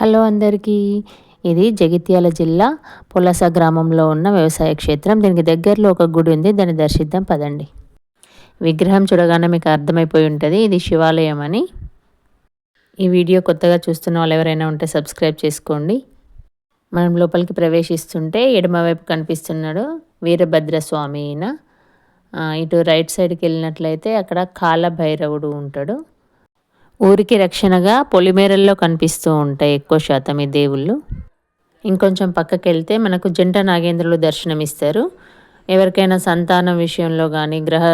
Hello అందరికీ. ఇది జగిత్యాల జిల్లా పులస గ్రామంలో ఉన్న వ్యవసాయ క్షేత్రం. దీనికి దగ్గరలో ఒక గుడి ఉంది, దాన్ని దర్శిద్దాం పదండి. విగ్రహం చూడగానే మీకు అర్థమైపోయి ఉంటుంది ఇది శివాలయం అని. ఈ వీడియో కొత్తగా చూస్తున్న వాళ్ళు ఎవరైనా ఉంటే సబ్స్క్రైబ్ చేసుకోండి. మనం లోపలికి ప్రవేశిస్తుంటే ఎడమవైపు కనిపిస్తున్నాడు వీరభద్రస్వామి. ఇటు రైట్ సైడ్కి వెళ్ళినట్లయితే అక్కడ కాలభైరవుడు ఉంటాడు. ఊరికి రక్షణగా పొలిమేరల్లో కనిపిస్తూ ఉంటాయి ఎక్కువ శాతం ఈ దేవుళ్ళు. ఇంకొంచెం పక్కకి వెళ్తే మనకు జంట నాగేంద్రులు దర్శనమిస్తారు. ఎవరికైనా సంతానం విషయంలో కానీ గ్రహ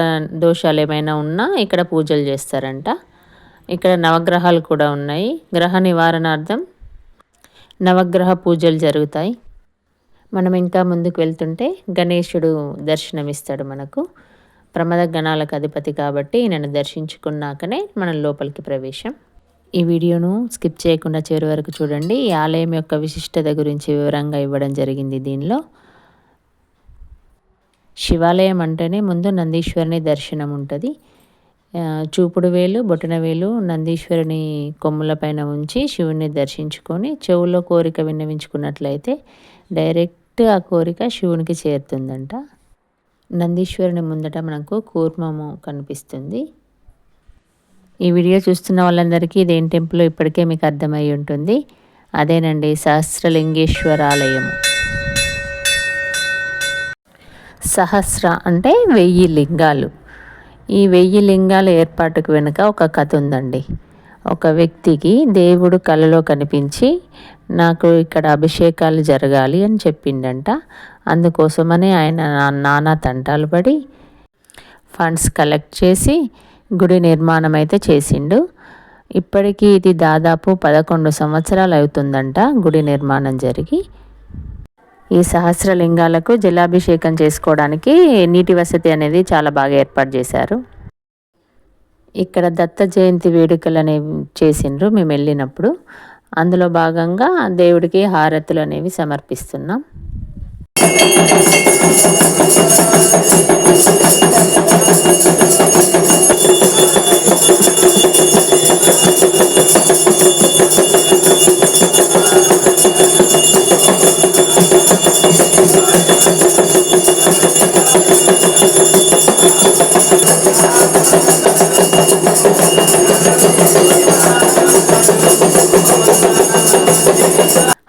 దోషాలు ఏమైనా ఉన్నా ఇక్కడ పూజలు చేస్తారంట. ఇక్కడ నవగ్రహాలు కూడా ఉన్నాయి. గ్రహ నివారణార్థం నవగ్రహ పూజలు జరుగుతాయి. మనం ఇంకా ముందుకు వెళ్తుంటే గణేశుడు దర్శనమిస్తాడు మనకు. ప్రమద గణాలకు అధిపతి కాబట్టి ఈయనను దర్శించుకున్నాకనే మనం లోపలికి ప్రవేశం. ఈ వీడియోను స్కిప్ చేయకుండా చివరి వరకు చూడండి. ఈ ఆలయం యొక్క విశిష్టత గురించి వివరంగా ఇవ్వడం జరిగింది దీనిలో. శివాలయం అంటేనే ముందు నందీశ్వరుని దర్శనం ఉంటుంది. చూపుడు వేలు బొటన వేలు నందీశ్వరుని కొమ్ములపైన ఉంచి శివుని దర్శించుకొని చెవులో కోరిక విన్నవించుకున్నట్లయితే డైరెక్ట్ ఆ కోరిక శివునికి చేరుతుందంట. నందీశ్వరుని ముందట మనకు కూర్మము కనిపిస్తుంది. ఈ వీడియో చూస్తున్న వాళ్ళందరికీ ఇదేం టెంపుల్ ఇప్పటికే మీకు అర్థమై ఉంటుంది. అదేనండి సహస్రలింగేశ్వర ఆలయం. సహస్ర అంటే 1000 లింగాలు. ఈ 1000 లింగాల ఏర్పాటుకు వెనుక ఒక కథ ఉందండి. ఒక వ్యక్తికి దేవుడు కలలో కనిపించి నాకు ఇక్కడ అభిషేకాలు జరగాలి అని చెప్పిండంట. అందుకోసమని ఆయన నానా తంటాలు పడి ఫండ్స్ కలెక్ట్ చేసి గుడి నిర్మాణం అయితే చేసిండు. ఇప్పటికీ ఇది దాదాపు 11 సంవత్సరాలు అవుతుందంట గుడి నిర్మాణం జరిగి. ఈ సహస్రలింగాలకు జలాభిషేకం చేసుకోవడానికి నీటి వసతి అనేది చాలా బాగా ఏర్పాటు చేశారు. ఇక్కడ దత్త జయంతి వేడుకలు అనేవి చేసిండ్రు మేము వెళ్ళినప్పుడు. అందులో భాగంగా దేవుడికి హారతులు అనేవి సమర్పిస్తున్నాం.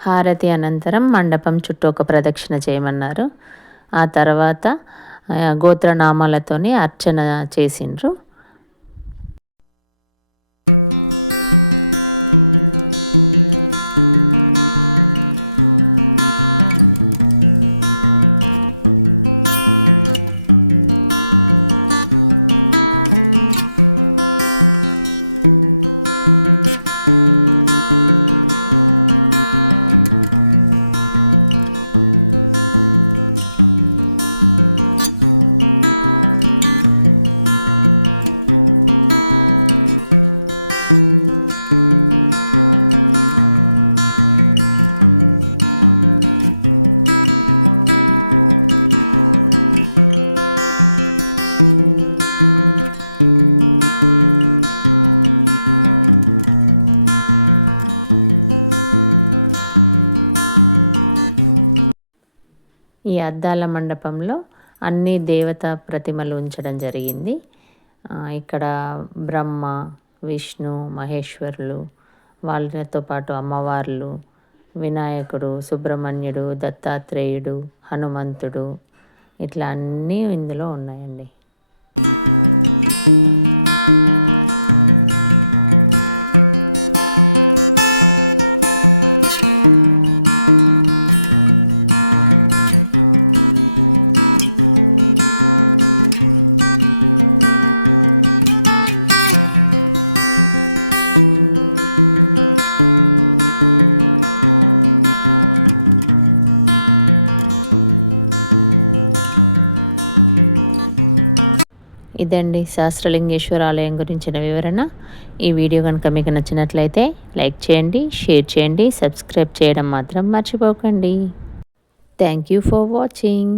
హారతి అనంతరం మండపం చుట్టూ ఒక ప్రదక్షిణ చేయమన్నారు. ఆ తర్వాత గోత్రనామాలతోని అర్చన చేసిండ్రు. ఈ అద్దాల మండపంలో అన్ని దేవతా ప్రతిమలు ఉంచడం జరిగింది. ఇక్కడ బ్రహ్మ విష్ణు మహేశ్వరులు, వాళ్ళతో పాటు అమ్మవార్లు, వినాయకుడు, సుబ్రహ్మణ్యుడు, దత్తాత్రేయుడు, హనుమంతుడు, ఇట్లా అన్నీ ఇందులో ఉన్నాయండి. ఇదండి సహస్రలింగేశ్వర ఆలయం గురించిన వివరణ. ఈ వీడియో కనుక మీకు నచ్చినట్లయితే లైక్ చేయండి, షేర్ చేయండి, సబ్స్క్రైబ్ చేయడం మాత్రం మర్చిపోకండి. Thank you for watching.